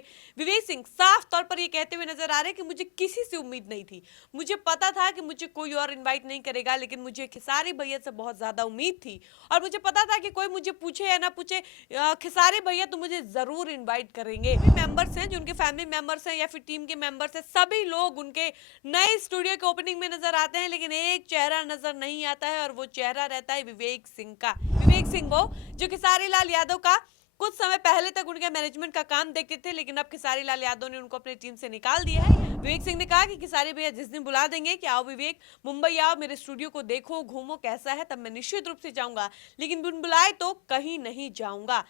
हुए विवेक सिंह साफ तौर पर ये कहते हुए नजर आ रहे हैं कि मुझे किसी से उम्मीद नहीं थी। मुझे पता था कि मुझे कोई और इनवाइट नहीं करेगा, लेकिन मुझे खेसारी भैया से बहुत ज्यादा उम्मीद थी और मुझे पता था कि कोई मुझे पूछे या ना पूछे, खेसारी भैया तो मुझे जरूर इनवाइट करेंगे। मेंबर्स हैं जो उनके फैमिली मेंबर्स हैं या फिर टीम के मेंबर्स हैं, सभी लोग उनके नए स्टूडियो के ओपनिंग में नजर आते हैं, लेकिन एक चेहरा नजर नहीं आता है और वो चेहरा रहता है विवेक सिंह का। विवेक सिंह वो जो खेसारी लाल यादव का कुछ समय पहले तक उनके मैनेजमेंट का काम देखते थे, लेकिन अब खेसारी लाल यादव ने उनको अपनी टीम से निकाल दिया है। विवेक सिंह ने कहा कि खेसारी भैया जिस दिन बुला देंगे कि आओ विवेक, मुंबई आओ, मेरे स्टूडियो को देखो, घूमो, कैसा है, तब मैं निश्चित रूप से जाऊंगा, लेकिन बिन बुलाए तो कहीं नहीं जाऊंगा।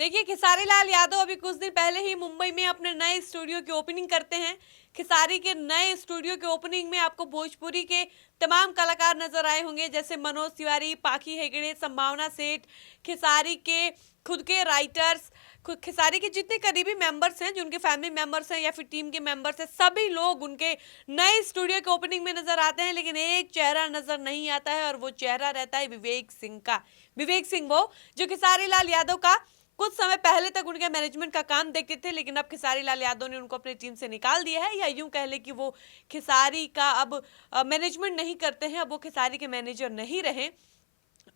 देखिए, खेसारी लाल यादव अभी कुछ दिन पहले ही मुंबई में अपने नए स्टूडियो की ओपनिंग करते हैं। खेसारी के नए स्टूडियो के ओपनिंग में आपको भोजपुरी के तमाम कलाकार नजर आए होंगे, जैसे मनोज तिवारी, पाखी हेगड़े, संभावना सेठ, खेसारी के खुद के राइटर्स, खेसारी के जितने करीबी मेंबर्स हैं, जो उनके फैमिली मेंबर्स हैं या फिर टीम के मेंबर्स हैं, सभी लोग उनके नए स्टूडियो के ओपनिंग में नजर आते हैं, लेकिन एक चेहरा नजर नहीं आता है और वो चेहरा रहता है विवेक सिंह का। विवेक सिंह वो जो खेसारी लाल यादव का कुछ समय पहले तक उनके मैनेजमेंट का काम देखते थे, लेकिन अब खेसारी लाल यादव ने उनको अपनी टीम से निकाल दिया है, या यूं कह ले कि वो खेसारी का अब मैनेजमेंट नहीं करते हैं, अब वो खेसारी के मैनेजर नहीं रहे।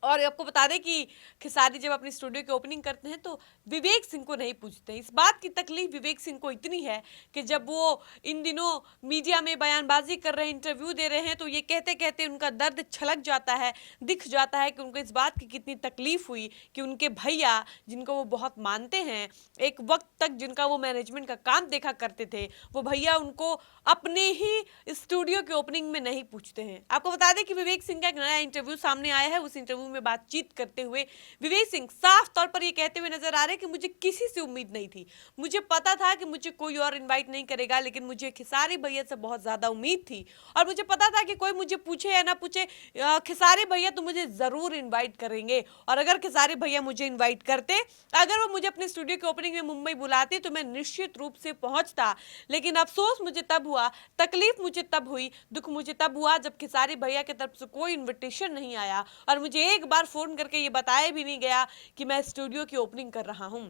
और आपको बता दें कि खेसारी जब अपनी स्टूडियो की ओपनिंग करते हैं तो विवेक सिंह को नहीं पूछते हैं। इस बात की तकलीफ विवेक सिंह को इतनी है कि जब वो इन दिनों मीडिया में बयानबाजी कर रहे हैं, इंटरव्यू दे रहे हैं, तो ये कहते कहते उनका दर्द छलक जाता है, दिख जाता है कि उनको इस बात की कितनी तकलीफ हुई कि उनके भैया, जिनको वो बहुत मानते हैं, एक वक्त तक जिनका वो मैनेजमेंट का काम देखा करते थे, वो भैया उनको अपने ही स्टूडियो के ओपनिंग में नहीं पूछते हैं। आपको बता दें कि विवेक सिंह का एक नया इंटरव्यू सामने आया है। उस इंटरव्यू में बातचीत करते हुए विवेक सिंह साफ तौर पर ये कहते हुए नजर आ रहे हैं कि मुझे किसी से उम्मीद नहीं थी। मुझे पता था कि मुझे कोई और इनवाइट नहीं करेगा, लेकिन मुझे खेसारी भैया से बहुत ज्यादा उम्मीद थी और मुझे पता था कि कोई मुझे पूछे या ना पूछे, खेसारी भैया तो मुझे जरूर इन्वाइट करेंगे। और अगर खेसारी भैया मुझे इन्वाइट करते, अगर वो मुझे अपने स्टूडियो के ओपनिंग में मुंबई बुलाते, तो मैं निश्चित रूप से पहुंचता। लेकिन अफसोस मुझे तब हुआ, तकलीफ मुझे तब हुई, दुख मुझे तब हुआ जब खेसारी भैया की तरफ से कोई इन्विटेशन नहीं आया और मुझे एक बार फोन करके ये बताया भी नहीं गया कि मैं स्टूडियो की ओपनिंग कर रहा हूं।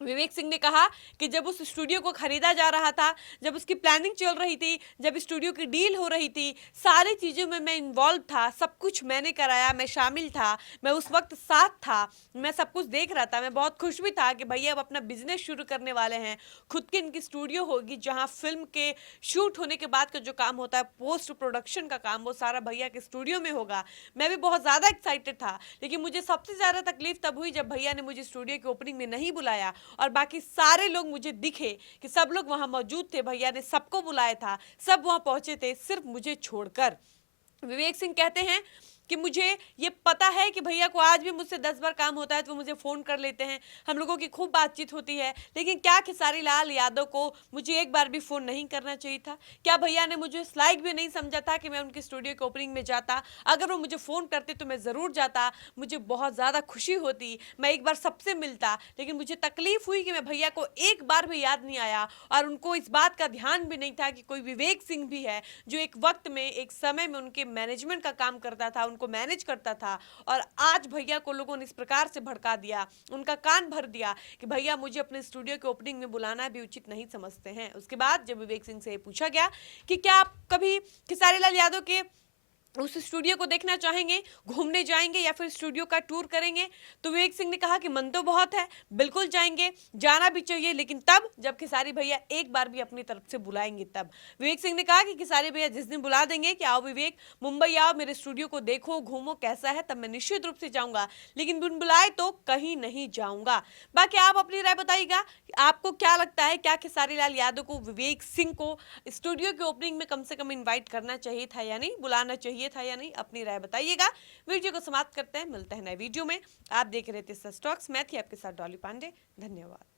विवेक सिंह ने कहा कि जब उस स्टूडियो को खरीदा जा रहा था, जब उसकी प्लानिंग चल रही थी, जब स्टूडियो की डील हो रही थी, सारी चीज़ों में मैं इन्वॉल्व था, सब कुछ मैंने कराया, मैं शामिल था, मैं उस वक्त साथ था, मैं सब कुछ देख रहा था, मैं बहुत खुश भी था कि भैया अब अपना बिजनेस शुरू करने वाले हैं, खुद की इनकी स्टूडियो होगी जहाँ फिल्म के शूट होने के बाद का जो काम होता है, पोस्ट प्रोडक्शन का काम, वो सारा भैया के स्टूडियो में होगा। मैं भी बहुत ज़्यादा एक्साइटेड था, लेकिन मुझे सबसे ज़्यादा तकलीफ तब हुई जब भैया ने मुझे स्टूडियो की ओपनिंग में नहीं बुलाया और बाकी सारे लोग मुझे दिखे कि सब लोग वहां मौजूद थे, भैया ने सबको बुलाया था, सब वहां पहुंचे थे, सिर्फ मुझे छोड़कर। विवेक सिंह कहते हैं कि मुझे ये पता है कि भैया को आज भी मुझसे 10 बार काम होता है तो वो मुझे फ़ोन कर लेते हैं, हम लोगों की खूब बातचीत होती है, लेकिन क्या खेसारी लाल यादव को मुझे एक बार भी फ़ोन नहीं करना चाहिए था? क्या भैया ने मुझे इस लायक भी नहीं समझा था कि मैं उनके स्टूडियो की ओपनिंग में जाता? अगर वो मुझे फ़ोन करते तो मैं ज़रूर जाता, मुझे बहुत ज़्यादा खुशी होती, मैं एक बार सबसे मिलता, लेकिन मुझे तकलीफ हुई कि मैं भैया को एक बार भी याद नहीं आया और उनको इस बात का ध्यान भी नहीं था कि कोई विवेक सिंह भी है जो एक वक्त में, एक समय में उनके मैनेजमेंट का काम करता था, उनको मैनेज करता था, और आज भैया को लोगों ने इस प्रकार से भड़का दिया, उनका कान भर दिया कि भैया मुझे अपने स्टूडियो के ओपनिंग में बुलाना भी उचित नहीं समझते हैं। उसके बाद जब विवेक सिंह से पूछा गया कि क्या आप कभी खेसारी लाल यादव के उस स्टूडियो को देखना चाहेंगे, घूमने जाएंगे या फिर स्टूडियो का टूर करेंगे, तो विवेक सिंह ने कहा कि मन तो बहुत है, बिल्कुल जाएंगे, जाना भी चाहिए, लेकिन तब जब खेसारी भैया एक बार भी अपनी तरफ से बुलाएंगे तब। विवेक सिंह ने कहा कि खेसारी भैया जिस दिन बुला देंगे कि आओ विवेक, मुंबई आओ, मेरे स्टूडियो को देखो, घूमो, कैसा है, तब मैं निश्चित रूप से जाऊंगा, लेकिन बिन बुलाए तो कहीं नहीं जाऊंगा। बाकी आप अपनी राय बताइएगा, आपको क्या लगता है, क्या खेसारी लाल यादव को, विवेक सिंह को स्टूडियो के ओपनिंग में कम से कम इनवाइट करना चाहिए था या नहीं, बुलाना चाहिए था या नहीं? अपनी राय बताइएगा। वीडियो को समाप्त करते हैं, मिलते हैं नए वीडियो में। आप देख रहे थे सच टॉक्स, मैं थी आपके साथ डॉली पांडे। धन्यवाद।